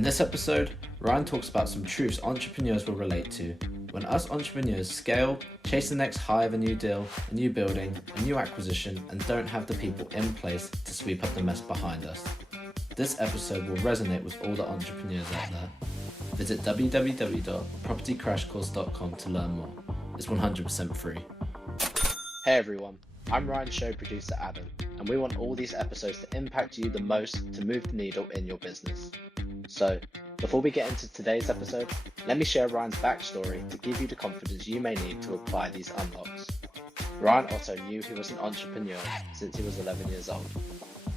In this episode, Ryan talks about some truths entrepreneurs will relate to when us entrepreneurs scale, chase the next high of a new deal, a new building, a new acquisition, and don't have the people in place to sweep up the mess behind us. This episode will resonate with all the entrepreneurs out there. Visit www.propertycrashcourse.com to learn more. It's 100% free. Hey everyone, I'm Ryan's show producer Adam, and we want all these episodes to impact you the most to move the needle in your business. So, before we get into today's episode, let me share Ryan's backstory to give you the confidence you may need to apply these unlocks. Ryan Otto knew he was an entrepreneur since he was 11 years old.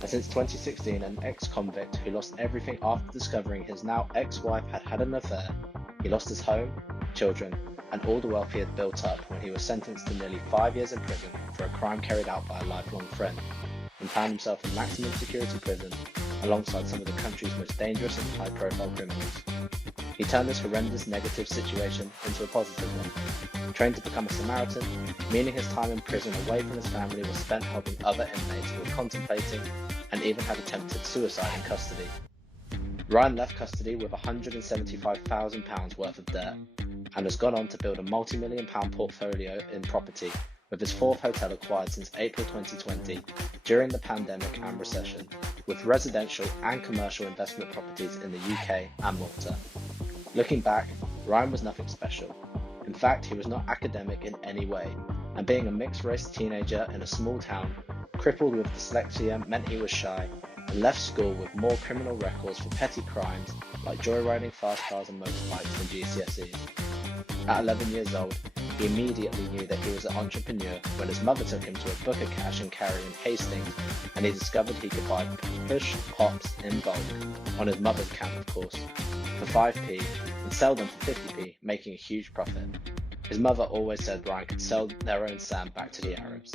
And since 2016, an ex-convict who lost everything after discovering his now ex-wife had had an affair, he lost his home, children, and all the wealth he had built up when he was sentenced to nearly 5 years in prison for a crime carried out by a lifelong friend, and found himself in maximum security prison alongside some of the country's most dangerous and high-profile criminals. He turned this horrendous negative situation into a positive one, trained to become a Samaritan, meaning his time in prison away from his family was spent helping other inmates who were contemplating and even had attempted suicide in custody. Ryan left custody with £175,000 worth of debt and has gone on to build a multi-million-pound portfolio in property, with his fourth hotel acquired since April 2020 during the pandemic and recession, with residential and commercial investment properties in the UK and Malta. Looking back, Ryan was nothing special. In fact, he was not academic in any way, and being a mixed-race teenager in a small town, crippled with dyslexia meant he was shy, and left school with more criminal records for petty crimes like joyriding fast cars and motorbikes than GCSEs. At 11 years old, he immediately knew that he was an entrepreneur when his mother took him to a Booker Cash and Carry in Hastings, and he discovered he could buy push pops in bulk, on his mother's account of course, for 5p and sell them for 50p, making a huge profit. His mother always said Ryan could sell their own sand back to the Arabs.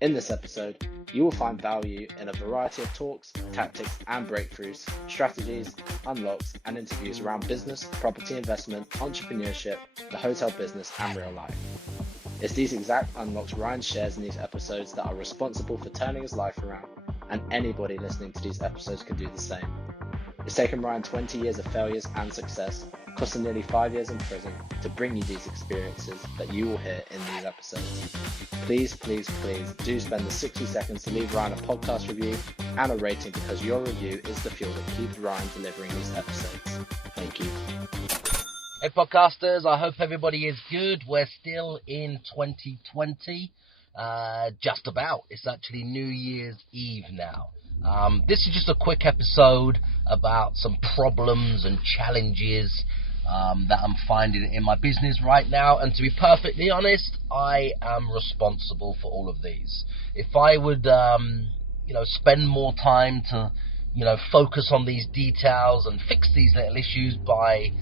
In this episode, you will find value in a variety of talks, tactics and breakthroughs, strategies, unlocks and interviews around business, property investment, entrepreneurship, the hotel business and real life. It's these exact unlocks Ryan shares in these episodes that are responsible for turning his life around, and anybody listening to these episodes can do the same. It's taken Ryan 20 years of failures and success, cost him nearly 5 years in prison, to bring you these experiences that you will hear in these episodes. Please do spend the 60 seconds to leave Ryan a podcast review and a rating, because your review is the fuel that keeps Ryan delivering these episodes. Thank you. Hey podcasters, I hope everybody is good. We're still in 2020, just about. It's actually New Year's Eve now. This is just a quick episode about some problems and challenges that I'm finding in my business right now, and to be perfectly honest, I am responsible for all of these. If I would spend more time to focus on these details and fix these little issues I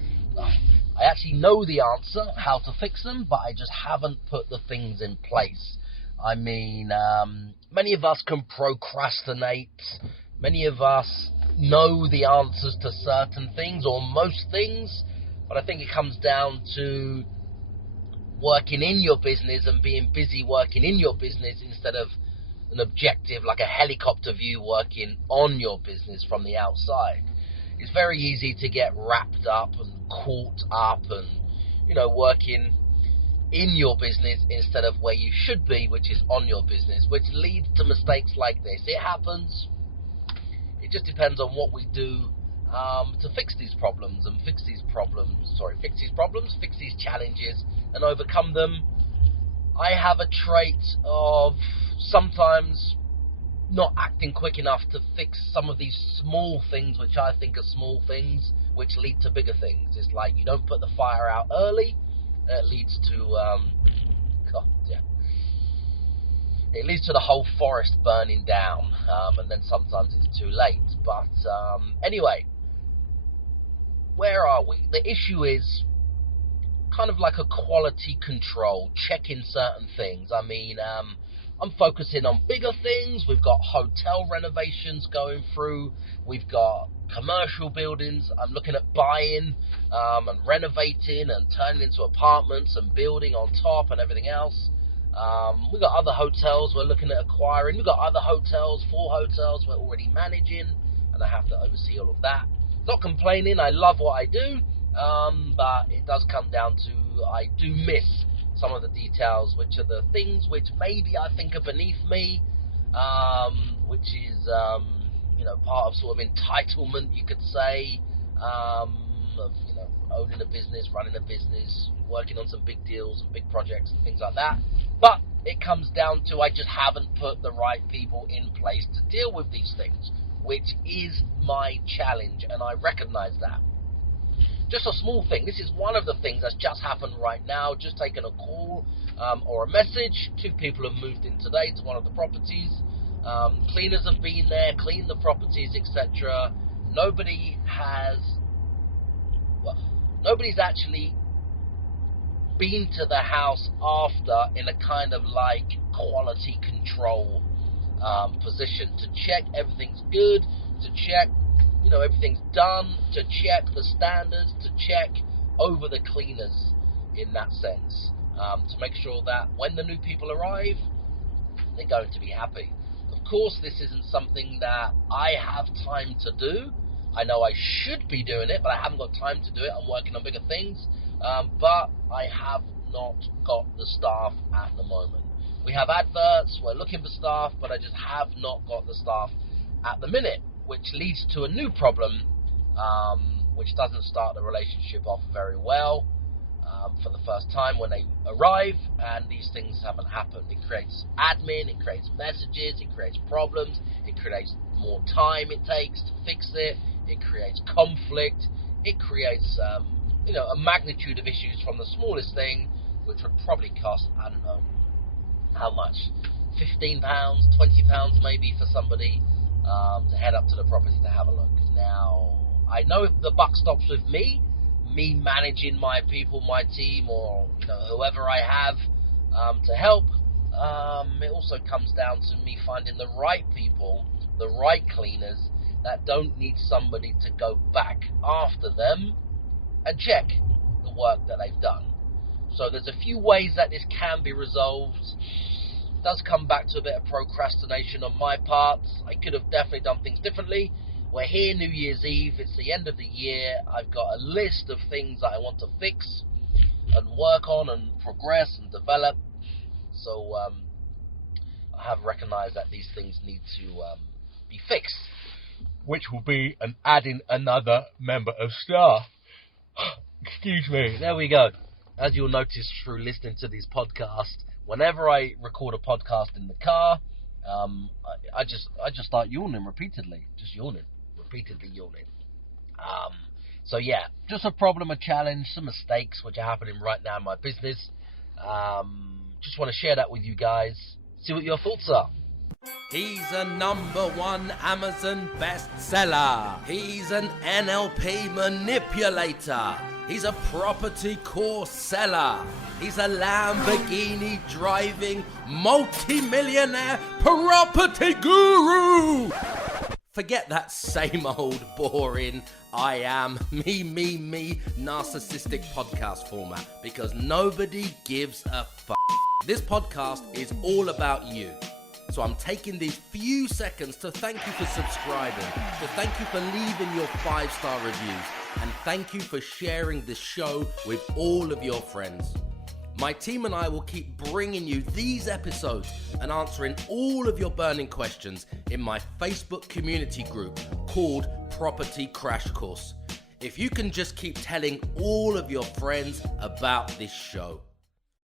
actually know the answer, how to fix them, but I just haven't put the things in place. I mean, many of us can procrastinate. Many of us know the answers to certain things or most things, but I think it comes down to working in your business and being busy working in your business instead of an objective, like a helicopter view, working on your business from the outside. It's very easy to get wrapped up and caught up and, working in your business instead of where you should be, which is on your business, which leads to mistakes like this. It happens. It just depends on what we do to fix these challenges and overcome them. I have a trait of sometimes not acting quick enough to fix some of these small things, which I think are small things, which lead to bigger things. It's like you don't put the fire out early, it leads to it leads to the whole forest burning down, and then sometimes it's too late. But anyway, where are we? The issue is kind of like a quality control, checking certain things. I mean, I'm focusing on bigger things. We've got hotel renovations going through. We've got commercial buildings I'm looking at buying and renovating and turning into apartments and building on top and everything else. We've got other hotels we're looking at acquiring. We've got other hotels, 4 hotels we're already managing, and I have to oversee all of that. Not complaining, I love what I do, but it does come down to I do miss some of the details, which are the things which maybe I think are beneath me, which is, part of sort of entitlement, you could say, of, owning a business, running a business, working on some big deals and big projects and things like that. But it comes down to I just haven't put the right people in place to deal with these things, which is my challenge, and I recognize that. Just a small thing. This is one of the things that's just happened right now. Just taken a call or a message. 2 people have moved in today to one of the properties. Cleaners have been there, cleaned the properties, etc. Nobody's actually been to the house after in a kind of like quality control position to check everything's good, to check everything's done, to check the standards, to check over the cleaners in that sense, to make sure that when the new people arrive, they're going to be happy. Of course, this isn't something that I have time to do. I know I should be doing it, but I haven't got time to do it. I'm working on bigger things, but I have not got the staff at the moment. We have adverts, we're looking for staff, but I just have not got the staff at the minute, which leads to a new problem, which doesn't start the relationship off very well for the first time when they arrive, and these things haven't happened. It creates admin, it creates messages, it creates problems, it creates more time it takes to fix it, it creates conflict, it creates a magnitude of issues from the smallest thing, which would probably cost, I don't know, how much? £15, £20 maybe for somebody to head up to the property to have a look. Now, I know if the buck stops with me managing my people, my team, or whoever I have to help, it also comes down to me finding the right people, the right cleaners that don't need somebody to go back after them and check the work that they've done. So there's a few ways that this can be resolved. It does come back to a bit of procrastination on my part. I could have definitely done things differently. We're here New Year's Eve, it's the end of the year. I've got a list of things that I want to fix and work on and progress and develop. So I have recognised that these things need to be fixed, which will be adding another member of staff. Excuse me. There we go. As you'll notice through listening to these podcasts, whenever I record a podcast in the car, I just start yawning repeatedly. Repeatedly yawning. So yeah, just a problem, a challenge, some mistakes which are happening right now in my business. Just want to share that with you guys. See what your thoughts are. He's a #1 Amazon bestseller. He's an NLP manipulator. He's a property course seller. He's a Lamborghini driving multi-millionaire property guru. Forget that same old boring I am me narcissistic podcast format, because nobody gives a fuck. This podcast is all about you. So I'm taking these few seconds to thank you for subscribing, to thank you for leaving your 5-star reviews, and thank you for sharing this show with all of your friends. My team and I will keep bringing you these episodes and answering all of your burning questions in my Facebook community group called Property Crash Course. If you can just keep telling all of your friends about this show.